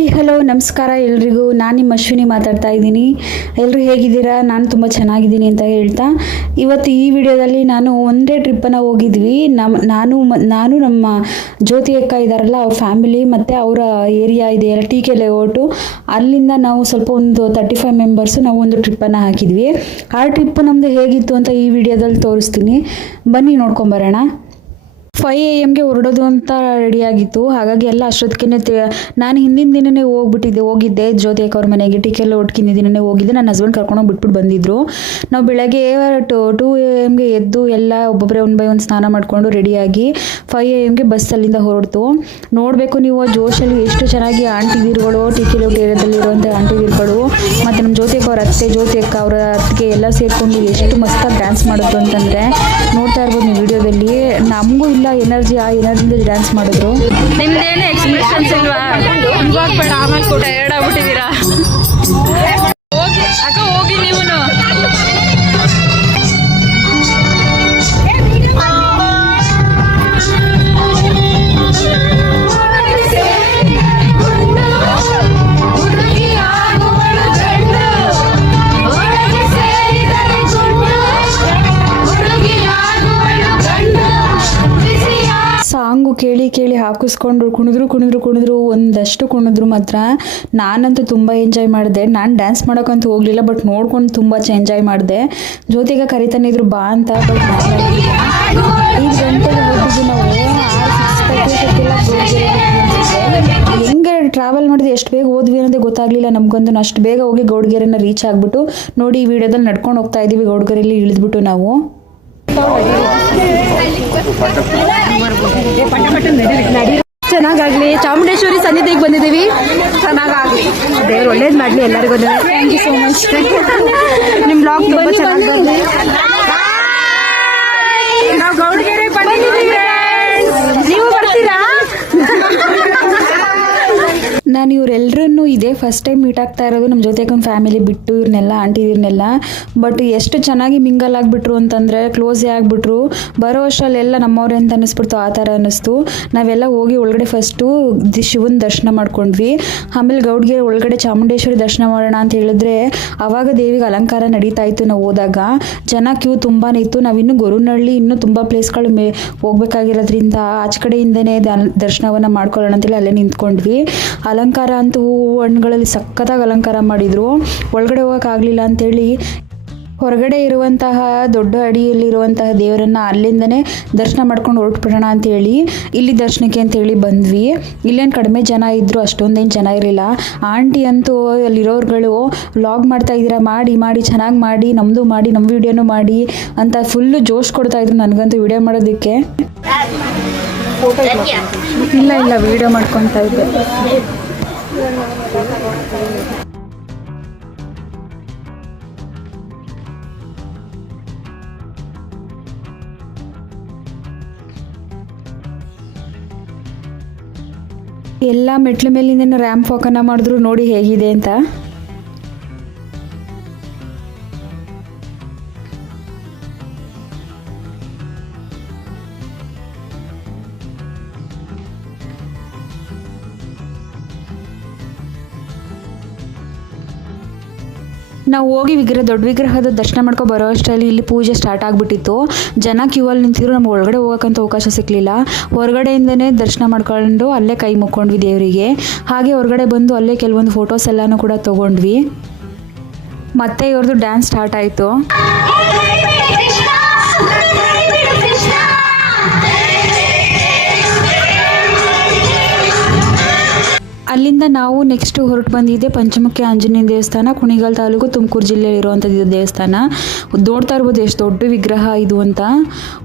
Hi hello ನಮಸ್ಕಾರ ಎಲ್ರಿಗೂ. ನಾನು ನಿಮ್ಮ ಅಶ್ವಿನಿ ಮಾತಾಡ್ತಾ ಇದ್ದೀನಿ. ಎಲ್ಲರೂ ಹೇಗಿದ್ದೀರಾ? ನಾನು ತುಂಬ ಚೆನ್ನಾಗಿದ್ದೀನಿ ಅಂತ ಹೇಳ್ತಾ ಇವತ್ತು ಈ ವಿಡಿಯೋದಲ್ಲಿ ನಾನು ಒಂದೇ ಟ್ರಿಪ್ಪನ್ನು ಹೋಗಿದ್ವಿ. ನಾನು ನಮ್ಮ ಜ್ಯೋತಿ ಅಕ್ಕ ಇದ್ದಾರಲ್ಲ, ಅವ್ರ ಫ್ಯಾಮಿಲಿ ಮತ್ತು ಅವರ ಏರಿಯಾ ಇದೆಯಲ್ಲ TK ಲೇಔಟು, ಅಲ್ಲಿಂದ ನಾವು ಸ್ವಲ್ಪ ಒಂದು 35 ಮೆಂಬರ್ಸು ನಾವು ಒಂದು ಟ್ರಿಪ್ಪನ್ನು ಹಾಕಿದ್ವಿ. ಆ ಟ್ರಿಪ್ ನಮ್ಮದು ಹೇಗಿತ್ತು ಅಂತ ಈ ವಿಡಿಯೋದಲ್ಲಿ ತೋರಿಸ್ತೀನಿ, ಬನ್ನಿ ನೋಡ್ಕೊಂಬರೋಣ. 5 AM ಹೊರಡೋದು ಅಂತ ರೆಡಿಯಾಗಿತ್ತು. ಹಾಗಾಗಿ ಎಲ್ಲ ಅಷ್ಟೊತ್ತಿಗೆ ನಾನು ಹಿಂದಿನ ದಿನವೇ ಹೋಗಿದ್ದೆ ಜ್ಯೋತಿ ಅಕ್ಕ ಅವ್ರ ಮನೆಗೆ. TK ಲೇಔಟ್ಗಿಂದ ದಿನವೇ ಹೋಗಿದ್ದೆ. ನನ್ನ ಹಸ್ಬೆಂಡ್ ಕರ್ಕೊಂಡೋಗಿ ಬಿಟ್ಬಿಟ್ಟು ಬಂದಿದ್ರು. ನಾವು ಬೆಳಗ್ಗೆ 2 AM ಎದ್ದು ಎಲ್ಲ ಒಬ್ಬೊಬ್ಬರೇ ಒಂದು ಬೈ ಒಂದು ಸ್ನಾನ ಮಾಡಿಕೊಂಡು ರೆಡಿಯಾಗಿ 5 AM ಬಸ್ಸಲ್ಲಿಂದ ಹೊರಡ್ತು. ನೋಡಬೇಕು ನೀವು ಜೋಶಲ್ಲಿ ಎಷ್ಟು ಚೆನ್ನಾಗಿ ಆಂಟಿದಿರುಗಳು, TK ಲೇಔಟ್ ಏರಿಯಾದಲ್ಲಿರುವಂಥ ಆಂಟಿದಿರುಗಳು ಮತ್ತು ನಮ್ಮ ಜ್ಯೋತಿ ಅಕ್ಕ ಅವ್ರ ಅತ್ತೆ, ಜ್ಯೋತಿ ಅಕ್ಕ ಅವರ ಅತ್ತಿಗೆ ಎಲ್ಲ ಸೇರಿಕೊಂಡು ಎಷ್ಟು ಮಸ್ತಾಗಿ ಡ್ಯಾನ್ಸ್ ಮಾಡೋದು ಅಂತಂದರೆ ನೋಡ್ತಾ ಇರ್ಬೋದು ನೀವು ವಿಡಿಯೋದಲ್ಲಿ. ನಮಗೂ ಇಲ್ಲ ಎನರ್ಜಿ, ಆ ಎನರ್ಜಿಯಿಂದ ಡ್ಯಾನ್ಸ್ ಮಾಡಿದ್ರು. ನಿಮ್ದೇನು ಎಕ್ಸ್ಪ್ರೆಷನ್ಸ್ ಇಲ್ವಾ? ಇವಾಗ ಬೇಡ, ಆಮೇಲೆ ಕೂಡ ಟಯರ್ಡ್ ಆಗ್ಬಿಟ್ಟಿದ್ದೀರಾ. ಹೋಗಿ ಅಕ್ಕ, ಹೋಗಿ ನೀವು. ಸಾಂಗು ಕೇಳಿ ಹಾಕಿಸ್ಕೊಂಡು ಕುಣಿದ್ರು ಒಂದಷ್ಟು ಕುಣಿದ್ರು. ಮಾತ್ರ ನಾನಂತೂ ತುಂಬ ಎಂಜಾಯ್ ಮಾಡಿದೆ. ನಾನು ಡ್ಯಾನ್ಸ್ ಮಾಡೋಕ್ಕಂತೂ ಹೋಗಲಿಲ್ಲ, ಬಟ್ ನೋಡ್ಕೊಂಡು ತುಂಬ ಎಂಜಾಯ್ ಮಾಡಿದೆ. ಜೊತೆಗೆ ಕರಿತಾನೆ ಇದ್ರು ಬಾ ಅಂತ. ಬಟ್ 5 ಗಂಟೆಗೆ ಹೋಗಿದ್ದು ನಾವು. ಹೆಂಗೆ ಟ್ರಾವೆಲ್ ಮಾಡಿದ್ರೆ ಎಷ್ಟು ಬೇಗ ಹೋದ್ವಿ ಅನ್ನೋದೇ ಗೊತ್ತಾಗಲಿಲ್ಲ ನಮಗಂತೂ. ಅಷ್ಟು ಬೇಗ ಹೋಗಿ ಗೌಡ್ಗೆರೆನ ರೀಚ್ ಆಗಿಬಿಟ್ಟು ನೋಡಿ ಈ ವಿಡಿಯೋದಲ್ಲಿ ನಡ್ಕೊಂಡು ಹೋಗ್ತಾ ಇದ್ದೀವಿ. ಗೌಡ್ಗೆರೆಯಲ್ಲಿ ಇಳಿದ್ಬಿಟ್ಟು ನಾವು ಚೆನ್ನಾಗಾಗ್ಲಿ. ಚಾಮುಂಡೇಶ್ವರಿ ಸನ್ನಿಧಿಗೆ ಬಂದಿದ್ದೀವಿ. ಚೆನ್ನಾಗಾಗ್ಲಿ, ದೇವ್ರು ಒಳ್ಳೇದು ಮಾಡಲಿ ಎಲ್ಲರಿಗೂ. Thank you so much. ನಿಮ್ಮ ಬ್ಲಾಗ್ ತುಂಬ ಚೆನ್ನಾಗಿ. ನಾವು ಗೌಡ್ಗೆರೆ ಬಂದಿದ್ದೀವಿ, ನೀವು ಬರ್ತೀರಾ? ನಾನು ಇವರೆಲ್ಲರನ್ನು ಇದೇ ಫಸ್ಟ್ ಟೈಮ್ ಮೀಟ್ ಆಗ್ತಾ ಇರೋದು. ನಮ್ಮ ಜೊತೆಗೆ ಒಂದು ಫ್ಯಾಮಿಲಿ ಬಿಟ್ಟು ಇವ್ರನ್ನೆಲ್ಲ ಆಂಟಿದಿರ್ನೆಲ್ಲ. ಬಟ್ ಎಷ್ಟು ಚೆನ್ನಾಗಿ ಮಿಂಗಲ್ ಆಗಿಬಿಟ್ರು ಅಂತಂದರೆ ಕ್ಲೋಸೇ ಆಗಿಬಿಟ್ರು. ಬರೋ ವರ್ಷಲ್ಲೆಲ್ಲ ನಮ್ಮವ್ರೆ ಅಂತ ಅನ್ನಿಸ್ಬಿಡ್ತು, ಆ ಥರ ಅನ್ನಿಸ್ತು. ನಾವೆಲ್ಲ ಹೋಗಿ ಒಳಗಡೆ ಫಸ್ಟು ಶಿವನ ದರ್ಶನ ಮಾಡ್ಕೊಂಡ್ವಿ. ಆಮೇಲೆ ಗೌಡ್ಗೆರೆ ಒಳಗಡೆ ಚಾಮುಂಡೇಶ್ವರಿ ದರ್ಶನ ಮಾಡೋಣ ಅಂತ ಹೇಳಿದ್ರೆ ಆವಾಗ ದೇವಿಗೆ ಅಲಂಕಾರ ನಡೀತಾ ಇತ್ತು. ನಾವು ಹೋದಾಗ ಜನ ಕ್ಯೂ ತುಂಬಾ ಇತ್ತು. ನಾವಿನ್ನೂ ಗೊರುನಹಳ್ಳಿ ಇನ್ನೂ ತುಂಬ ಪ್ಲೇಸ್ಗಳು ಹೋಗ್ಬೇಕಾಗಿರೋದ್ರಿಂದ ಆಚೆ ಕಡೆಯಿಂದನೇ ದರ್ಶನವನ್ನು ಮಾಡ್ಕೊಳ್ಳೋಣ ಅಂತೇಳಿ ಅಲ್ಲೇ ನಿಂತ್ಕೊಂಡ್ವಿ. ಅಲಂಕಾರ ಅಂತೂ ಹೂವು ಹಣ್ಣುಗಳಲ್ಲಿ ಸಖತ್ತಾಗಿ ಅಲಂಕಾರ ಮಾಡಿದರು. ಒಳಗಡೆ ಹೋಗೋಕ್ಕಾಗಲಿಲ್ಲ ಅಂಥೇಳಿ ಹೊರಗಡೆ ಇರುವಂತಹ ದೊಡ್ಡ ಅಡಿಯಲ್ಲಿರುವಂತಹ ದೇವರನ್ನು ಅಲ್ಲಿಂದನೇ ದರ್ಶನ ಮಾಡ್ಕೊಂಡು ಹೊರಟ್ಬಿಡೋಣ ಅಂತೇಳಿ ಇಲ್ಲಿ ದರ್ಶನಕ್ಕೆ ಅಂತೇಳಿ ಬಂದ್ವಿ. ಇಲ್ಲೇನು ಕಡಿಮೆ ಜನ ಇದ್ದರು, ಅಷ್ಟೊಂದೇನು ಜನ ಇರಲಿಲ್ಲ. ಆಂಟಿ ಅಂತೂ ಅಲ್ಲಿರೋರುಗಳು ವ್ಲಾಗ್ ಮಾಡ್ತಾ ಇದ್ದೀರಾ, ಮಾಡಿ ಚೆನ್ನಾಗಿ ಮಾಡಿ, ನಮ್ಮದು ಮಾಡಿ, ನಮ್ಮ ವಿಡಿಯೋನು ಮಾಡಿ ಅಂತ ಫುಲ್ಲು ಜೋಶ್ ಕೊಡ್ತಾಯಿದ್ರು ನನಗಂತೂ ವಿಡಿಯೋ ಮಾಡೋದಕ್ಕೆ. ಇಲ್ಲ ವಿಡಿಯೋ ಮಾಡ್ಕೊತಾ ಇದ್ದೆ. ಎಲ್ಲ ಮೆಟ್ಲ ಮೇಲಿಂದ ರ್ಯಾಂಪ್ ವಾಕನ್ನು ಮಾಡಿದ್ರು, ನೋಡಿ ಹೇಗಿದೆ ಅಂತ. ನಾವು ಹೋಗಿ ದೊಡ್ಡ ವಿಗ್ರಹದ ದರ್ಶನ ಮಾಡ್ಕೊಂಡು ಬರೋ ಅಷ್ಟರಲ್ಲಿ ಇಲ್ಲಿ ಪೂಜೆ ಸ್ಟಾರ್ಟ್ ಆಗಿಬಿಟ್ಟಿತ್ತು. ಜನ ಕ್ಯೂವಲ್ಲಿ ನಿಂತಿದ್ರು. ನಮ್ಗೆ ಒಳಗಡೆ ಹೋಗೋಕ್ಕಂತ ಅವಕಾಶ ಸಿಕ್ಕಲಿಲ್ಲ. ಹೊರಗಡೆಯಿಂದನೇ ದರ್ಶನ ಮಾಡ್ಕೊಂಡು ಅಲ್ಲೇ ಕೈ ಮುಕ್ಕೊಂಡ್ವಿ ದೇವರಿಗೆ. ಹಾಗೆ ಹೊರಗಡೆ ಬಂದು ಅಲ್ಲೇ ಕೆಲವೊಂದು ಫೋಟೋಸ್ ಎಲ್ಲನೂ ಕೂಡ ತೊಗೊಂಡ್ವಿ. ಮತ್ತೆ ಇವ್ರದ್ದು ಡ್ಯಾನ್ಸ್ ಸ್ಟಾರ್ಟ್ ಆಯಿತು. ಅಲ್ಲಿಂದ ನಾವು ನೆಕ್ಸ್ಟ್ ಹೊರಟು ಬಂದಿದ್ದೆ ಪಂಚಮುಖಿ ಆಂಜನೇಯ ದೇವಸ್ಥಾನ, ಕುಣಿಗಲ್ ತಾಲೂಕು, ತುಮಕೂರು ಜಿಲ್ಲೆಯಲ್ಲಿರುವಂಥದ್ದು ದೇವಸ್ಥಾನ. ನೋಡ್ತಾ ಇರ್ಬೋದು ಎಷ್ಟು ದೊಡ್ಡ ವಿಗ್ರಹ ಇದು ಅಂತ.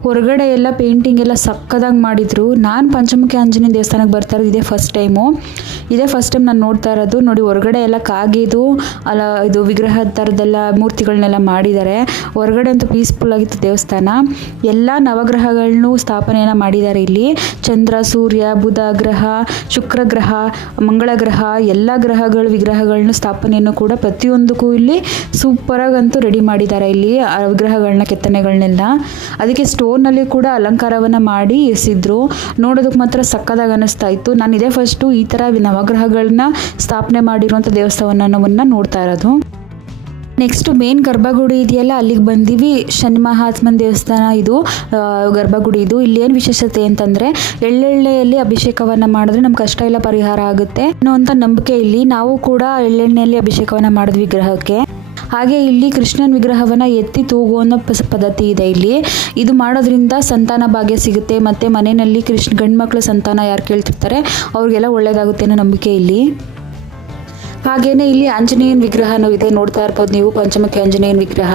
ಹೊರಗಡೆ ಎಲ್ಲ ಪೇಂಟಿಂಗ್ ಎಲ್ಲ ಸಕ್ಕದಾಗಿ ಮಾಡಿದರು. ನಾನು ಪಂಚಮುಖಿ ಆಂಜನೇಯ ದೇವಸ್ಥಾನಕ್ಕೆ ಬರ್ತಾ ಇರೋದು ಇದೇ ಫಸ್ಟ್ ಟೈಮ್ ನಾನು ನೋಡ್ತಾ ಇರೋದು. ನೋಡಿ ಹೊರಗಡೆ ಎಲ್ಲ ಕಾಗಿದು ಅಲ್ಲ, ಇದು ವಿಗ್ರಹ ಥರದ್ದೆಲ್ಲ ಮೂರ್ತಿಗಳನ್ನೆಲ್ಲ ಮಾಡಿದ್ದಾರೆ. ಹೊರಗಡೆ ಅಂತೂ ಪೀಸ್ಫುಲ್ ಆಗಿತ್ತು ದೇವಸ್ಥಾನ. ಎಲ್ಲ ನವಗ್ರಹಗಳನ್ನು ಸ್ಥಾಪನೆಯನ್ನು ಮಾಡಿದ್ದಾರೆ ಇಲ್ಲಿ. ಚಂದ್ರ, ಸೂರ್ಯ, ಬುಧ ಗ್ರಹ, ಶುಕ್ರ ಗ್ರಹ, ಮಂಗಳ ನವಗ್ರಹ ಎಲ್ಲ ವಿಗ್ರಹಗಳನ್ನ ಸ್ಥಾಪನೆಯನ್ನು ಕೂಡ ಪ್ರತಿಯೊಂದಕ್ಕೂ ಇಲ್ಲಿ ಸೂಪರಾಗಂತೂ ರೆಡಿ ಮಾಡಿದ್ದಾರೆ ಇಲ್ಲಿ ಆ ವಿಗ್ರಹಗಳನ್ನ ಕೆತ್ತನೆಗಳನ್ನೆಲ್ಲ. ಅದಕ್ಕೆ ಸ್ಟೋನಲ್ಲಿ ಕೂಡ ಅಲಂಕಾರವನ್ನು ಮಾಡಿ ಎಸಿದ್ರು. ನೋಡೋದಕ್ಕೆ ಮಾತ್ರ ಸಕ್ಕದಾಗಿ ಅನ್ನಿಸ್ತಾ ಇತ್ತು. ನಾನು ಇದೇ ಫಸ್ಟು ಈ ಥರ ನವಗ್ರಹಗಳನ್ನ ಸ್ಥಾಪನೆ ಮಾಡಿರುವಂಥ ದೇವಸ್ಥಾನವನ್ನು ನೋಡ್ತಾ ಇರೋದು. ನೆಕ್ಸ್ಟು ಮೇನ್ ಗರ್ಭಗುಡಿ ಇದೆಯಲ್ಲ, ಅಲ್ಲಿಗೆ ಬಂದೀವಿ. ಶನಿ ಮಹಾತ್ಮನ ದೇವಸ್ಥಾನ ಇದು, ಗರ್ಭಗುಡಿ ಇದು. ಇಲ್ಲಿ ಏನು ವಿಶೇಷತೆ ಅಂತಂದರೆ ಎಳ್ಳೆಣ್ಣೆಯಲ್ಲಿ ಅಭಿಷೇಕವನ್ನು ಮಾಡಿದ್ರೆ ನಮ್ಮ ಕಷ್ಟ ಎಲ್ಲ ಪರಿಹಾರ ಆಗುತ್ತೆ ಅನ್ನೋವಂಥ ನಂಬಿಕೆ ಇಲ್ಲಿ. ನಾವು ಕೂಡ ಎಳ್ಳೆಣ್ಣೆಯಲ್ಲಿ ಅಭಿಷೇಕವನ್ನು ಮಾಡಿದ್ವಿ ವಿಗ್ರಹಕ್ಕೆ. ಹಾಗೆ ಇಲ್ಲಿ ಕೃಷ್ಣನ ವಿಗ್ರಹವನ್ನು ಎತ್ತಿ ತೂಗು ಅನ್ನೋ ಪದ್ಧತಿ ಇದೆ ಇಲ್ಲಿ. ಇದು ಮಾಡೋದ್ರಿಂದ ಸಂತಾನ ಭಾಗ್ಯ ಸಿಗುತ್ತೆ, ಮತ್ತು ಮನೆಯಲ್ಲಿ ಗಂಡು ಮಕ್ಕಳ ಸಂತಾನ ಯಾರು ಕೇಳ್ತಿರ್ತಾರೆ ಅವ್ರಿಗೆಲ್ಲ ಒಳ್ಳೆಯದಾಗುತ್ತೆ ಅನ್ನೋ ನಂಬಿಕೆ ಇಲ್ಲಿ. ಹಾಗೇನೆ ಇಲ್ಲಿ ಆಂಜನೇಯನ ವಿಗ್ರಹನೂ ಇದೆ, ನೋಡ್ತಾ ಇರ್ಬೋದು ನೀವು, ಪಂಚಮುಖಿ ಆಂಜನೇಯನ ವಿಗ್ರಹ.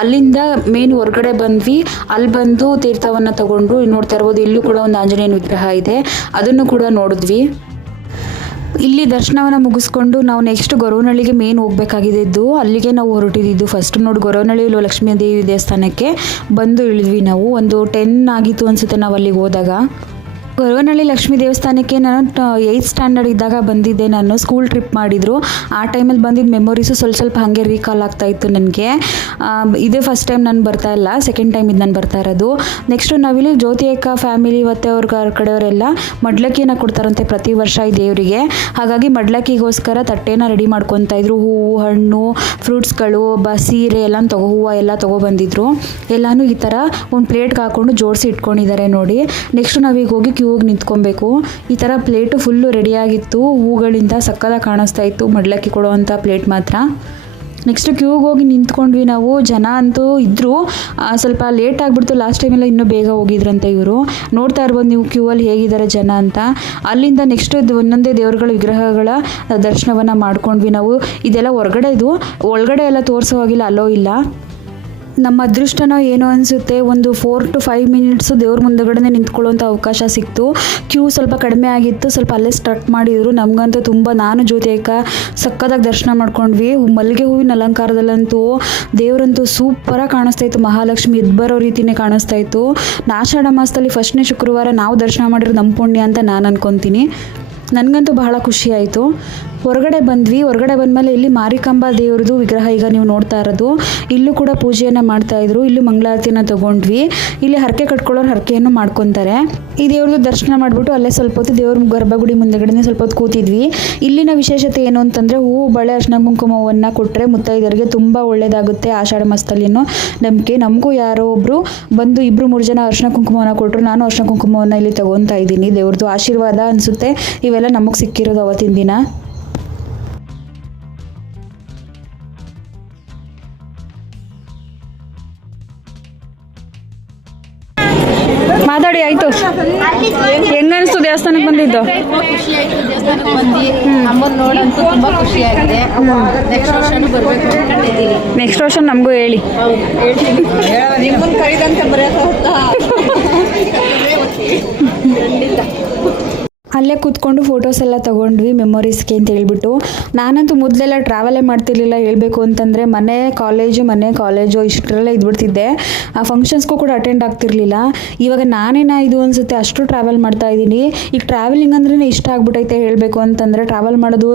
ಅಲ್ಲಿಂದ ಮೇನ್ ಹೊರಗಡೆ ಬಂದ್ವಿ, ಅಲ್ಲಿ ಬಂದು ತೀರ್ಥವನ್ನು ತಗೊಂಡು ನೋಡ್ತಾ ಇರ್ಬೋದು, ಇಲ್ಲೂ ಕೂಡ ಒಂದು ಆಂಜನೇಯನ ವಿಗ್ರಹ ಇದೆ, ಅದನ್ನು ಕೂಡ ನೋಡಿದ್ವಿ. ಇಲ್ಲಿ ದರ್ಶನವನ್ನು ಮುಗಿಸ್ಕೊಂಡು ನಾವು ನೆಕ್ಸ್ಟ್ ಗೊರವನಹಳ್ಳಿಗೆ ಮೇನ್ ಹೋಗ್ಬೇಕಾಗಿದ್ದು, ಅಲ್ಲಿಗೆ ನಾವು ಹೊರಟಿದ್ದು. ಫಸ್ಟ್ ನೋಡಿ ಗೊರವನಹಳ್ಳಿ ಲಕ್ಷ್ಮೀ ದೇವಿ ದೇವಸ್ಥಾನಕ್ಕೆ ಬಂದು ಇಳಿದ್ವಿ ನಾವು. ಒಂದು 10 ಆಗಿತ್ತು ಅನಿಸುತ್ತೆ ನಾವು ಅಲ್ಲಿಗೆ ಹೋದಾಗ. ಗೊರವನಹಳ್ಳಿ ಲಕ್ಷ್ಮೀ ದೇವಸ್ಥಾನಕ್ಕೆ ನಾನು 8th ಸ್ಟ್ಯಾಂಡರ್ಡ್ ಇದ್ದಾಗ ಬಂದಿದ್ದೆ. ನಾನು ಸ್ಕೂಲ್ ಟ್ರಿಪ್ ಮಾಡಿದರು, ಆ ಟೈಮಲ್ಲಿ ಬಂದಿದ್ದ ಮೆಮೊರೀಸು ಸ್ವಲ್ಪ ಹಾಗೆ ರೀಕಾಲ್ ಆಗ್ತಾ ಇತ್ತು ನನಗೆ. ಇದೇ ಫಸ್ಟ್ ಟೈಮ್ ನಾನು ಬರ್ತಾ ಇಲ್ಲ, ಸೆಕೆಂಡ್ ಟೈಮ್ ಇದು ನಾನು ಬರ್ತಾ ಇರೋದು. ನೆಕ್ಸ್ಟು ನಾವಿಲ್ಲಿ ಜ್ಯೋತಿ ಅಕ್ಕ ಫ್ಯಾಮಿಲಿ ಮತ್ತು ಅವ್ರ ಕಡೆಯವರೆಲ್ಲ ಮಡ್ಲಕ್ಕಿನ ಕೊಡ್ತಾರಂತೆ ಪ್ರತಿ ವರ್ಷ ಈ ದೇವರಿಗೆ. ಹಾಗಾಗಿ ಮಡ್ಲಕ್ಕಿಗೋಸ್ಕರ ತಟ್ಟೆನ ರೆಡಿ ಮಾಡ್ಕೊತಾ ಇದ್ರು. ಹೂವು, ಹಣ್ಣು, ಫ್ರೂಟ್ಸ್ಗಳು, ಸೀರೆ ಎಲ್ಲ ಹೂವು ಎಲ್ಲ ತೊಗೊಬಂದಿದ್ರು. ಎಲ್ಲನೂ ಈ ಥರ ಒಂದು ಪ್ಲೇಟ್ಗೆ ಹಾಕ್ಕೊಂಡು ಜೋಡಿಸಿ ಇಟ್ಕೊಂಡಿದ್ದಾರೆ ನೋಡಿ. ನೆಕ್ಸ್ಟು ನಾವೀಗ ಹೋಗಿ ಕ್ಯೂಗೆ ನಿಂತ್ಕೊಬೇಕು. ಈ ಥರ ಪ್ಲೇಟು ಫುಲ್ಲು ರೆಡಿಯಾಗಿತ್ತು, ಹೂಗಳಿಂದ ಸಕ್ಕದಾಗಿ ಕಾಣಿಸ್ತಾ ಇತ್ತು ಮಡ್ಲಕ್ಕಿ ಕೊಡುವಂಥ ಪ್ಲೇಟ್ ಮಾತ್ರ. ನೆಕ್ಸ್ಟ್ ಕ್ಯೂಗೆ ಹೋಗಿ ನಿಂತ್ಕೊಂಡ್ವಿ ನಾವು. ಜನ ಅಂತೂ ಇದ್ದರು, ಸ್ವಲ್ಪ ಲೇಟ್ ಆಗಿಬಿಡ್ತು. ಲಾಸ್ಟ್ ಟೈಮೆಲ್ಲ ಇನ್ನೂ ಬೇಗ ಹೋಗಿದ್ರಂತೆ ಇವರು. ನೋಡ್ತಾ ಇರ್ಬೋದು ನೀವು ಕ್ಯೂವಲ್ಲಿ ಹೇಗಿದ್ದಾರೆ ಜನ ಅಂತ. ಅಲ್ಲಿಂದ ನೆಕ್ಸ್ಟ್ ಒಂದೊಂದೇ ದೇವರುಗಳ ವಿಗ್ರಹಗಳ ದರ್ಶನವನ್ನು ಮಾಡ್ಕೊಂಡ್ವಿ ನಾವು. ಇದೆಲ್ಲ ಒಳಗಡೆ ಎಲ್ಲ ತೋರಿಸೋ ಹಾಗಿಲ್ಲ, ಅಲೋ ಇಲ್ಲ. ನಮ್ಮ ಅದೃಷ್ಟನೋ ಏನೋ ಅನಿಸುತ್ತೆ, ಒಂದು 4 to 5 ಮಿನಿಟ್ಸು ದೇವ್ರ ಮುಂದೆಗಡೆ ನಿಂತ್ಕೊಳ್ಳೋಂಥ ಅವಕಾಶ ಸಿಕ್ತು. ಕ್ಯೂ ಸ್ವಲ್ಪ ಕಡಿಮೆ ಆಗಿತ್ತು, ಸ್ವಲ್ಪ ಅಲ್ಲೇ ಸ್ಟ್ರಕ್ ಮಾಡಿದರು. ನಮಗಂತೂ ನಾನು ಜ್ಯೋತಿಕ ಸಕ್ಕದಾಗಿ ದರ್ಶನ ಮಾಡ್ಕೊಂಡ್ವಿ. ಮಲ್ಲಿಗೆ ಹೂವಿನ ಅಲಂಕಾರದಲ್ಲಂತೂ ದೇವರಂತೂ ಸೂಪರಾಗಿ ಕಾಣಿಸ್ತಾ ಇತ್ತು. ಮಹಾಲಕ್ಷ್ಮಿ ಎದ್ದು ಬರೋ ರೀತಿಯೇ ಕಾಣಿಸ್ತಾ ಇತ್ತು. ಆಷಾಢ ಮಾಸದಲ್ಲಿ ಫಸ್ಟ್ನೇ ಶುಕ್ರವಾರ ನಾವು ದರ್ಶನ ಮಾಡಿರೋದು ನಮ್ಮ ಪುಣ್ಯ ಅಂತ ನಾನು ಅನ್ಕೊತೀನಿ. ನನಗಂತೂ ಬಹಳ ಖುಷಿ ಆಯಿತು. ಹೊರಗಡೆ ಬಂದ್ವಿ. ಹೊರಗಡೆ ಬಂದಮೇಲೆ ಇಲ್ಲಿ ಮಾರಿಕಾಂಬಾ ದೇವ್ರದ್ದು ವಿಗ್ರಹ ಈಗ ನೀವು ನೋಡ್ತಾ ಇರೋದು. ಇಲ್ಲೂ ಕೂಡ ಪೂಜೆಯನ್ನು ಮಾಡ್ತಾಯಿದ್ರು. ಇಲ್ಲೂ ಮಂಗಳಾರತಿಯನ್ನು ತೊಗೊಂಡ್ವಿ. ಇಲ್ಲಿ ಹರಕೆ ಕಟ್ಕೊಳ್ಳೋರು ಹರಕೆಯನ್ನು ಮಾಡ್ಕೊತಾರೆ. ಈ ದೇವ್ರದ್ದು ದರ್ಶನ ಮಾಡಿಬಿಟ್ಟು ಅಲ್ಲೇ ಸ್ವಲ್ಪ ಹೊತ್ತು ದೇವ್ರ ಗರ್ಭಗುಡಿ ಮುಂದೆಗಡೆ ಸ್ವಲ್ಪ ಹೊತ್ತು ಕೂತಿದ್ವಿ. ಇಲ್ಲಿನ ವಿಶೇಷತೆ ಏನು ಅಂತಂದರೆ ಹೂವು, ಬಳೆ, ಅರ್ಶಿನ ಕುಂಕುಮವನ್ನು ಕೊಟ್ಟರೆ ಮುತ್ತೈದರಿಗೆ ತುಂಬ ಒಳ್ಳೆಯದಾಗುತ್ತೆ. ಆಷಾಢ ಮಾಸದಲ್ಲಿ ಅನ್ನೋ ನಂಬಿಕೆ. ನಮಗೂ ಯಾರೋ ಒಬ್ಬರು ಬಂದು 2-3 ಜನ ಅರ್ಶಿನ ಕುಂಕುಮವನ್ನು ಕೊಟ್ಟರು. ನಾನು ಅರ್ಶಿನ ಕುಂಕುಮವನ್ನು ಇಲ್ಲಿ ತೊಗೊತಾ ಇದ್ದೀನಿ. ದೇವ್ರದ್ದು ಆಶೀರ್ವಾದ ಅನಿಸುತ್ತೆ ಇವೆಲ್ಲ ನಮಗೆ ಸಿಕ್ಕಿರೋದು ಅವತ್ತಿನ ದಿನ. ಮಾತಾಡಿ ಆಯ್ತು. ಹೆಂಗನ್ಸ್ತು ದೇವಸ್ಥಾನಕ್ಕೆ ಬಂದಿದ್ದು? ಖುಷಿ ಆಯ್ತು ದೇವಸ್ಥಾನಕ್ಕೆ ಬಂದು ಅಮ್ಮನ ನೋಡಂತೂ ತುಂಬಾ ಖುಷಿ ಆಗಿದೆ. ನೆಕ್ಸ್ಟ್ ವರ್ಷನೂ ಬರ್ಬೇಕು ಅನ್ಕೊಂಡಿದ್ದೀವಿ. ನೆಕ್ಸ್ಟ್ ವರ್ಷ ನಮಗೂ ಹೇಳಿ. ನಿಮ್ಮನ್ನ ಕರೀದಂತೆ ಬರೆಯೋಕೆ ಹೋಗ್ತಾ ಖಂಡಿತ. ಅಲ್ಲೇ ಕೂತ್ಕೊಂಡು ಫೋಟೋಸ್ ಎಲ್ಲ ತೊಗೊಂಡ್ವಿ ಮೆಮೊರೀಸ್ಗೆ ಅಂತ ಹೇಳ್ಬಿಟ್ಟು. ನಾನಂತೂ ಮೊದಲೆಲ್ಲ ಟ್ರಾವೆಲೇ ಮಾಡ್ತಿರ್ಲಿಲ್ಲ ಹೇಳಬೇಕು ಅಂತಂದರೆ. ಮನೆ ಕಾಲೇಜು ಇಷ್ಟರಲ್ಲೇ ಇದ್ಬಿಡ್ತಿದ್ದೆ. ಆ ಫಂಕ್ಷನ್ಸ್ಗೂ ಕೂಡ ಅಟೆಂಡ್ ಆಗ್ತಿರ್ಲಿಲ್ಲ. ಇವಾಗ ನಾನೇನ ಇದು ಅನಿಸುತ್ತೆ ಅಷ್ಟು ಟ್ರಾವೆಲ್ ಮಾಡ್ತಾ ಇದ್ದೀನಿ. ಈಗ ಟ್ರಾವೆಲಿಂಗ್ ಅಂದ್ರೇ ಇಷ್ಟ ಆಗ್ಬಿಟ್ಟೈತೆ ಹೇಳಬೇಕು ಅಂತಂದರೆ. ಟ್ರಾವೆಲ್ ಮಾಡೋದು,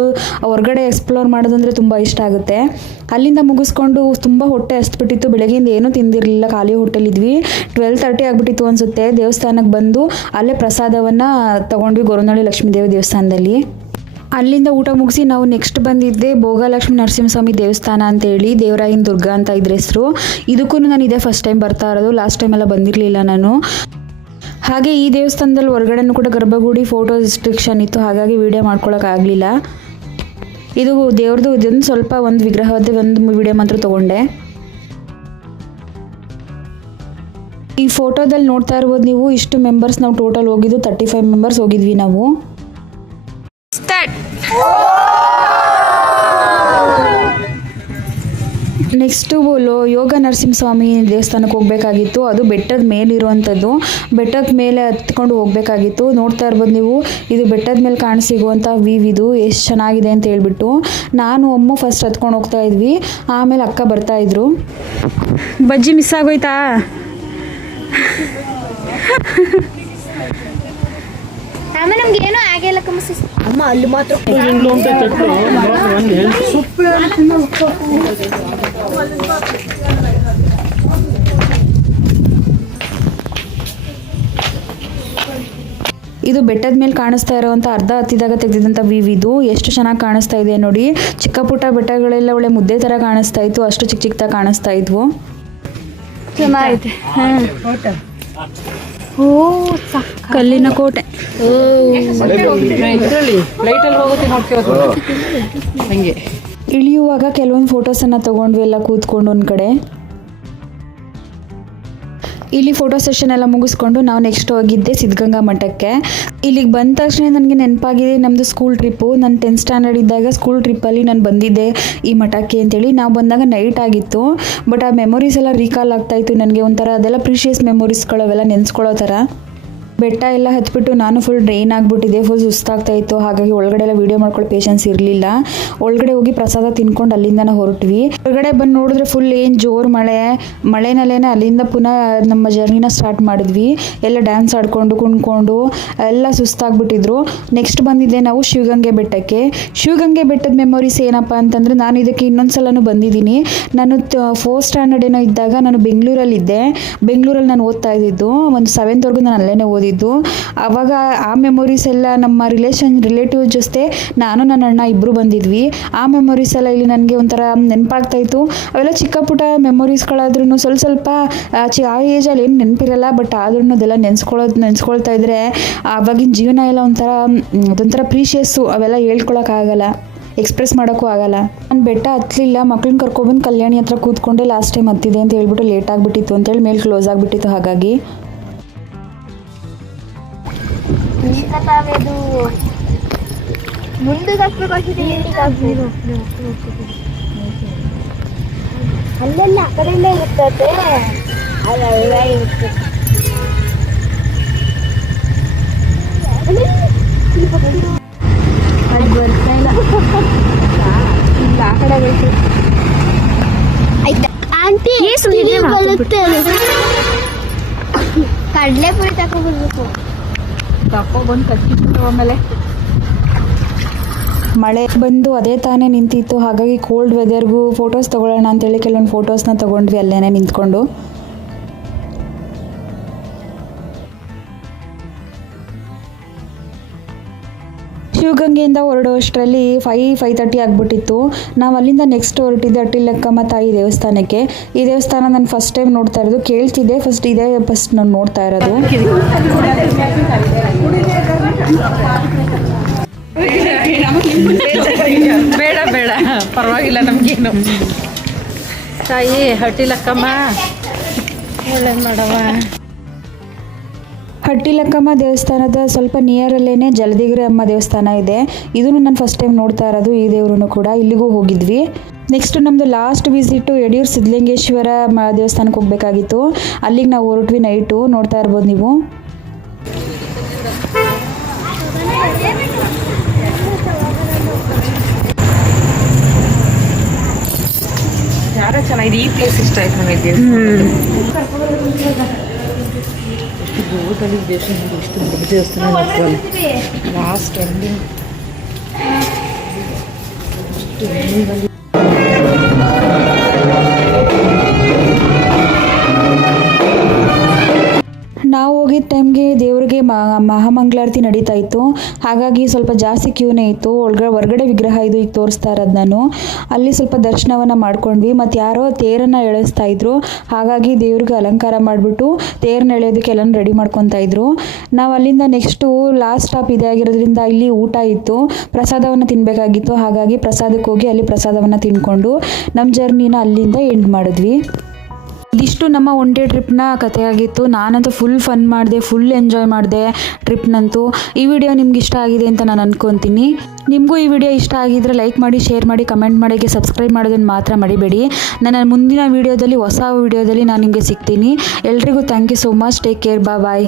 ಹೊರಗಡೆ ಎಕ್ಸ್ಪ್ಲೋರ್ ಮಾಡೋದು ಅಂದರೆ ತುಂಬ ಇಷ್ಟ ಆಗುತ್ತೆ. ಅಲ್ಲಿಂದ ಮುಗಿಸ್ಕೊಂಡು ತುಂಬ ಹೊಟ್ಟೆ ಹಸ್ಬಿಟ್ಟಿತ್ತು. ಬೆಳಗ್ಗೆಯಿಂದ ಏನೂ ತಿಂದಿರಲಿಲ್ಲ, ಖಾಲಿ ಹೋಟೆಲಿದ್ವಿ. 12:30 ಆಗಿಬಿಟ್ಟಿತ್ತು ಅನಿಸುತ್ತೆ. ದೇವಸ್ಥಾನಕ್ಕೆ ಬಂದು ಅಲ್ಲೇ ಪ್ರಸಾದವನ್ನು ತೊಗೊಂಡ್ವಿ ಗೊರವನಹಳ್ಳಿ ಲಕ್ಷ್ಮೀ ದೇವಿ ದೇವಸ್ಥಾನದಲ್ಲಿ. ಅಲ್ಲಿಂದ ಊಟ ಮುಗಿಸಿ ನಾವು ನೆಕ್ಸ್ಟ್ ಬಂದಿದ್ದೆ ಭೋಗಲಕ್ಷ್ಮಿ ನರಸಿಂಹಸ್ವಾಮಿ ದೇವಸ್ಥಾನ ಅಂತೇಳಿ. ದೇವರಾಯನ ದುರ್ಗ ಅಂತ ಇದ್ರ ಹೆಸರು. ಇದಕ್ಕೂ ನಾನು ಇದೇ ಫಸ್ಟ್ ಟೈಮ್ ಬರ್ತಾ ಇರೋದು. ಲಾಸ್ಟ್ ಟೈಮೆಲ್ಲ ಬಂದಿರಲಿಲ್ಲ ನಾನು. ಹಾಗೆ ಈ ದೇವಸ್ಥಾನದಲ್ಲಿ ಹೊರಗಡೆನೂ ಕೂಡ ಗರ್ಭಗುಡಿ ಫೋಟೋ ರಿಸ್ಟ್ರಿಕ್ಷನ್ ಇತ್ತು, ಹಾಗಾಗಿ ವಿಡಿಯೋ ಮಾಡ್ಕೊಳಕ್ಕಾಗಲಿಲ್ಲ. ಇದು ದೇವ್ರದ್ದು ಇದೊಂದು ಸ್ವಲ್ಪ ಒಂದು ವಿಗ್ರಹದ ಒಂದು ವಿಡಿಯೋ ಮಾತ್ರ ತೊಗೊಂಡೆ. ಈ ಫೋಟೋದಲ್ಲಿ ನೋಡ್ತಾ ಇರ್ಬೋದು ನೀವು, ಇಷ್ಟು ಮೆಂಬರ್ಸ್ ನಾವು ಟೋಟಲ್ ಹೋಗಿದ್ದು 35 ಮೆಂಬರ್ಸ್ ಹೋಗಿದ್ವಿ ನಾವು. ನೆಕ್ಸ್ಟು ಯೋಗ ನರಸಿಂಹಸ್ವಾಮಿ ದೇವಸ್ಥಾನಕ್ಕೆ ಹೋಗಬೇಕಾಗಿತ್ತು. ಅದು ಬೆಟ್ಟದ ಮೇಲಿರುವಂಥದ್ದು. ಬೆಟ್ಟದ ಮೇಲೆ ಹತ್ಕೊಂಡು ಹೋಗಬೇಕಾಗಿತ್ತು. ನೋಡ್ತಾ ಇರ್ಬೋದು ನೀವು, ಇದು ಬೆಟ್ಟದ ಮೇಲೆ ಕಾಣಿಸಿಗುವಂಥ ಇದು ಎಷ್ಟು ಚೆನ್ನಾಗಿದೆ ಅಂತ ಹೇಳ್ಬಿಟ್ಟು. ನಾನು ಅಮ್ಮ ಫಸ್ಟ್ ಹತ್ಕೊಂಡು ಹೋಗ್ತಾ ಇದ್ವಿ, ಆಮೇಲೆ ಅಕ್ಕ ಬರ್ತಾಯಿದ್ರು. ಬಜ್ಜಿ ಮಿಸ್ ಆಗೋಯ್ತಾ? ಅಮ್ಮ ನಮ್ಗೆ ಏನೂ ಆಗಿಲ್ಲ ಅಮ್ಮ ಅಲ್ಲಿ ಮಾತ್ರ ಇದು ಬೆಟ್ಟದ ಮೇಲೆ ಕಾಣಿಸ್ತಾ ಇರೋವಂಥ ಅರ್ಧ ಹತ್ತಿದಾಗ ತೆಗೆದಿದ್ದಂಥ ವ್ಯೂ ಇದು. ಎಷ್ಟು ಚೆನ್ನಾಗಿ ಕಾಣಿಸ್ತಾ ಇದೆ ನೋಡಿ. ಚಿಕ್ಕ ಪುಟ್ಟ ಬೆಟ್ಟಗಳೆಲ್ಲ ಒಳ್ಳೆ ಮುದ್ದೆ ಥರ ಕಾಣಿಸ್ತಾ ಇತ್ತು, ಅಷ್ಟು ಚಿಕ್ಕ ಚಿಕ್ಕದಾಗಿ ಕಾಣಿಸ್ತಾ ಇದ್ವು. ಚೆನ್ನಾಗೈತೆ. ಓ ಕಲ್ಲಿನ ಕೋಟೆ. ಇಳಿಯುವಾಗ ಕೆಲವೊಂದು ಫೋಟೋಸನ್ನು ತಗೊಂಡ್ವಿ ಎಲ್ಲ ಕೂತ್ಕೊಂಡು ಒಂದು ಕಡೆ. ಇಲ್ಲಿ ಫೋಟೋ ಸೆಷನ್ ಎಲ್ಲ ಮುಗಿಸ್ಕೊಂಡು ನಾವು ನೆಕ್ಸ್ಟ್ ಹೋಗಿದ್ದೆ ಸಿದ್ಧಗಂಗಾ ಮಠಕ್ಕೆ. ಇಲ್ಲಿಗೆ ಬಂದ ತಕ್ಷಣ ನನಗೆ ನೆನಪಾಗಿದೆ ನಮ್ಮದು ಸ್ಕೂಲ್ ಟ್ರಿಪ್ಪು. ನಾನು 10th ಸ್ಟ್ಯಾಂಡರ್ಡ್ ಇದ್ದಾಗ ಸ್ಕೂಲ್ ಟ್ರಿಪ್ಪಲ್ಲಿ ನಾನು ಬಂದಿದ್ದೆ ಈ ಮಠಕ್ಕೆ ಅಂತೇಳಿ. ನಾವು ಬಂದಾಗ ನೈಟ್ ಆಗಿತ್ತು, ಬಟ್ ಆ ಮೆಮೊರೀಸ್ ಎಲ್ಲ ರೀಕಾಲ್ ಆಗ್ತಾಯಿತ್ತು ನನಗೆ. ಒಂಥರ ಅದೆಲ್ಲ ಪ್ರೀಶಿಯಸ್ ಮೆಮೊರೀಸ್ಗಳು ಅವೆಲ್ಲ ನೆನೆಸ್ಕೊಳ್ಳೋ ಥರ. ಬೆಟ್ಟ ಎಲ್ಲ ಹತ್ಬಿಟ್ಟು ನಾನು ಫುಲ್ ಡ್ರೈನ್ ಆಗಿಬಿಟ್ಟಿದ್ದೆ, ಫುಲ್ ಸುಸ್ತಾಗ್ತಾ ಇತ್ತು. ಹಾಗಾಗಿ ಒಳಗಡೆ ಎಲ್ಲ ವೀಡಿಯೋ ಮಾಡ್ಕೊಳ್ಳೋ ಪೇಷನ್ಸ್ ಇರಲಿಲ್ಲ. ಒಳಗಡೆ ಹೋಗಿ ಪ್ರಸಾದ ತಿನ್ಕೊಂಡು ಅಲ್ಲಿಂದ ಹೊರಟ್ವಿ. ಹೊರಗಡೆ ಬಂದು ನೋಡಿದ್ರೆ ಫುಲ್ ಏನು ಜೋರು ಮಳೆನಲ್ಲೇ ಅಲ್ಲಿಂದ ಪುನಃ ನಮ್ಮ ಜರ್ನಿನ ಸ್ಟಾರ್ಟ್ ಮಾಡಿದ್ವಿ. ಎಲ್ಲ ಡ್ಯಾನ್ಸ್ ಆಡ್ಕೊಂಡು ಕುಣ್ಕೊಂಡು ಎಲ್ಲ ಸುಸ್ತಾಗ್ಬಿಟ್ಟಿದ್ರು. ನೆಕ್ಸ್ಟ್ ಬಂದಿದ್ದೆ ನಾವು ಶಿವಗಂಗೆ ಬೆಟ್ಟಕ್ಕೆ. ಶಿವಗಂಗೆ ಬೆಟ್ಟದ ಮೆಮೊರೀಸ್ ಏನಪ್ಪ ಅಂತಂದರೆ, ನಾನು ಇದಕ್ಕೆ ಇನ್ನೊಂದು ಸಲನೂ ಬಂದಿದ್ದೀನಿ. ನಾನು 4th ಸ್ಟ್ಯಾಂಡರ್ಡ್ ಏನೋ ಇದ್ದಾಗ ನಾನು ಬೆಂಗಳೂರಲ್ಲಿದ್ದೆ. ಬೆಂಗಳೂರಲ್ಲಿ ನಾನು ಓದ್ತಾ ಇದ್ದಿದ್ದು, ಒಂದು 7th ನಾನು ಅಲ್ಲೇ ಓದಿದ್ದು. ಆವಾಗ ಆ ಮೆಮೊರೀಸ್ ಎಲ್ಲ ನಮ್ಮ ರಿಲೇಟಿವ್ ಜೊತೆ ನಾನು ನನ್ನ ಅಣ್ಣ ಇಬ್ಬರು ಬಂದಿದ್ವಿ. ಆ ಮೆಮೊರೀಸ್ ಎಲ್ಲ ಇಲ್ಲಿ ನನಗೆ ಒಂಥರ ನೆನಪಾಗ್ತಾ ಇತ್ತು. ಅವೆಲ್ಲ ಚಿಕ್ಕ ಪುಟ್ಟ ಮೆಮೊರೀಸ್ಗಳಾದ್ರೂ ಸ್ವಲ್ಪ ಆ ಏಜಲ್ಲಿ ಏನು ನೆನಪಿರಲ್ಲ, ಬಟ್ ಆದ್ರೂ ಅದೆಲ್ಲ ನೆನೆಸ್ಕೊಳ್ತಾ ಇದ್ರೆ ಆವಾಗಿನ ಜೀವನ ಎಲ್ಲ ಅದೊಂಥರ ಪ್ರೀಶಿಯಸ್ಸು. ಅವೆಲ್ಲ ಹೇಳ್ಕೊಳಕ್ಕಾಗಲ್ಲ, ಎಕ್ಸ್ಪ್ರೆಸ್ ಮಾಡೋಕ್ಕೂ ಆಗಲ್ಲ. ನಾನು ಬೆಟ್ಟ ಹತ್ತಲಿಲ್ಲ, ಮಕ್ಳನ್ನ ಕರ್ಕೊಬಂದು ಕಲ್ಯಾಣಿ ಹತ್ರ ಕೂತ್ಕೊಂಡೆ ಲಾಸ್ಟ್ ಟೈಮ್ ಹತ್ತಿದೆ ಅಂತ ಹೇಳ್ಬಿಟ್ಟು ಲೇಟ್ ಆಗಿಬಿಟ್ಟಿತ್ತು ಅಂತೇಳಿ ಮೇಲೆ ಕ್ಲೋಸ್ ಆಗಿಬಿಟ್ಟಿತ್ತು. ಹಾಗಾಗಿ ಮುಂದಕ್ಕೆ ಅಲ್ಲೆಲ್ಲ ಆ ಕಡೆಯಿಂದ ಇರ್ತದೆ, ಅದೆಲ್ಲ ಇರ್ತದೆ. ಅದು ಬರ್ತಾ ಇಲ್ಲ, ಇಲ್ಲ ಆ ಕಡೆ ಬೇಕು. ಆಯ್ತಾ ಆಂಟಿ ಬರುತ್ತೆ, ಕಡಲೆಪುರಿ ತಗೊಂಡ್ಬರ್ಬೇಕು. ತಗೊಬಂದು ಕಚ್ಚಿಟ್ಟು ಆಮೇಲೆ ಮಳೆ ಬಂದು ಅದೇ ತಾನೇ ನಿಂತಿತ್ತು. ಹಾಗಾಗಿ ಕೋಲ್ಡ್ ವೆದರ್ಗೂ ಫೋಟೋಸ್ ತೊಗೊಳ್ಳೋಣ ಅಂತೇಳಿ ಕೆಲವೊಂದು ಫೋಟೋಸ್ನ ತೊಗೊಂಡ್ವಿ ಅಲ್ಲೇ ನಿಂತ್ಕೊಂಡು. ಶಿವಗಂಗೆಯಿಂದ ಹೊರಡುವಷ್ಟರಲ್ಲಿ 5:30 ಆಗಿಬಿಟ್ಟಿತ್ತು. ನಾವು ಅಲ್ಲಿಂದ ನೆಕ್ಸ್ಟ್ ಹೊರಟಿದ್ದೆ ಅಟ್ಟಿಲಕ್ಕಮ್ಮ ತಾಯಿ ದೇವಸ್ಥಾನಕ್ಕೆ. ಈ ದೇವಸ್ಥಾನ ನಾನು ಫಸ್ಟ್ ಟೈಮ್ ನೋಡ್ತಾ ಇರೋದು, ಕೇಳ್ತಿದ್ದೆ ಫಸ್ಟ್ ನಾನು ನೋಡ್ತಾ ಇರೋದು. ಬೇಡ ಪರವಾಗಿಲ್ಲ, ನಮಗೇನು. ತಾಯಿ ಹಟ್ಟಿಲಕ್ಕಮ್ಮ ಒಳ್ಳೇದು ಮಾಡವ. ಹಟ್ಟಿಲಕ್ಕಮ್ಮ ದೇವಸ್ಥಾನದ ಸ್ವಲ್ಪ ನಿಯರಲ್ಲೇ ಜಲದಿಗ್ರೆ ಅಮ್ಮ ದೇವಸ್ಥಾನ ಇದೆ. ಇದನ್ನು ನಾನು ಫಸ್ಟ್ ಟೈಮ್ ನೋಡ್ತಾ ಇರೋದು, ಈ ದೇವ್ರೂ ಕೂಡ. ಇಲ್ಲಿಗೂ ಹೋಗಿದ್ವಿ. ನೆಕ್ಸ್ಟ್ ನಮ್ಮದು ಲಾಸ್ಟ್ ವಿಸಿಟು ಯಡಿಯೂರು ಸಿದ್ಧಲಿಂಗೇಶ್ವರ ದೇವಸ್ಥಾನಕ್ಕೆ ಹೋಗಬೇಕಾಗಿತ್ತು. ಅಲ್ಲಿಗೆ ನಾವು ಹೊರಟ್ವಿ ನೈಟು, ನೋಡ್ತಾ ಇರ್ಬೋದು ನೀವು. ಯಾರೋ ಚೆನ್ನಾಗಿದೆ, ಈ ಪ್ಲೇಸ್ ಇಷ್ಟ ಆಯ್ತು ನನಗೆ. ದೂರದಲ್ಲಿ ದೇವಸ್ಥಾನ ಲಾಸ್ಟ್ ಎಂಡಿಂಗ್. ನಾವು ಹೋಗಿದ್ದ ಟೈಮ್ಗೆ ದೇವ್ರಿಗೆ ಮಹಾಮಂಗಳಾರತಿ ನಡೀತಾ ಇತ್ತು. ಹಾಗಾಗಿ ಸ್ವಲ್ಪ ಜಾಸ್ತಿ ಕ್ಯೂನೇ ಇತ್ತು. ಹೊರಗಡೆ ವಿಗ್ರಹ ಇದು ಈಗ ತೋರಿಸ್ತಾ ಇರೋದು ನಾನು. ಅಲ್ಲಿ ಸ್ವಲ್ಪ ದರ್ಶನವನ್ನು ಮಾಡ್ಕೊಂಡ್ವಿ. ಮತ್ತು ಯಾರೋ ತೇರನ್ನು ಎಳೆಸ್ತಾ ಇದ್ರು. ಹಾಗಾಗಿ ದೇವ್ರಿಗೆ ಅಲಂಕಾರ ಮಾಡಿಬಿಟ್ಟು ತೇರನ್ನ ಎಳೆಯೋದಕ್ಕೆ ಎಲ್ಲನೂ ರೆಡಿ ಮಾಡ್ಕೊತಾ ಇದ್ರು. ನಾವು ಅಲ್ಲಿಂದ ನೆಕ್ಸ್ಟು ಲಾಸ್ಟ್ ಸ್ಟಾಪ್ ಇದೆ ಆಗಿರೋದ್ರಿಂದ ಇಲ್ಲಿ ಊಟ ಇತ್ತು, ಪ್ರಸಾದವನ್ನು ತಿನ್ನಬೇಕಾಗಿತ್ತು. ಹಾಗಾಗಿ ಪ್ರಸಾದಕ್ಕೆ ಹೋಗಿ ಅಲ್ಲಿ ಪ್ರಸಾದವನ್ನು ತಿನ್ಕೊಂಡು ನಮ್ಮ ಜರ್ನಿನ ಅಲ್ಲಿಂದ ಎಂಡ್ ಮಾಡಿದ್ವಿ. ಇದಿಷ್ಟು ನಮ್ಮ ಒನ್ ಡೇ ಟ್ರಿಪ್ನ ಕಥೆಯಾಗಿತ್ತು. ನಾನಂತೂ ಫುಲ್ ಫನ್ ಮಾಡಿದೆ, ಫುಲ್ ಎಂಜಾಯ್ ಮಾಡಿದೆ ಟ್ರಿಪ್ನಂತೂ. ಈ ವಿಡಿಯೋ ನಿಮ್ಗೆ ಇಷ್ಟ ಆಗಿದೆ ಅಂತ ನಾನು ಅಂದ್ಕೊತೀನಿ. ನಿಮಗೂ ಈ ವಿಡಿಯೋ ಇಷ್ಟ ಆಗಿದ್ರೆ ಲೈಕ್ ಮಾಡಿ, ಶೇರ್ ಮಾಡಿ, ಕಮೆಂಟ್ ಮಾಡಿ, ಸಬ್ಸ್ಕ್ರೈಬ್ ಮಾಡೋದನ್ನು ಮಾತ್ರ ಮರಿಬೇಡಿ. ನನ್ನ ಮುಂದಿನ ವಿಡಿಯೋದಲ್ಲಿ ಹೊಸ ವಿಡಿಯೋದಲ್ಲಿ ನಾನು ನಿಮಗೆ ಸಿಗ್ತೀನಿ. ಎಲ್ರಿಗೂ thank you so much. Take care, bye.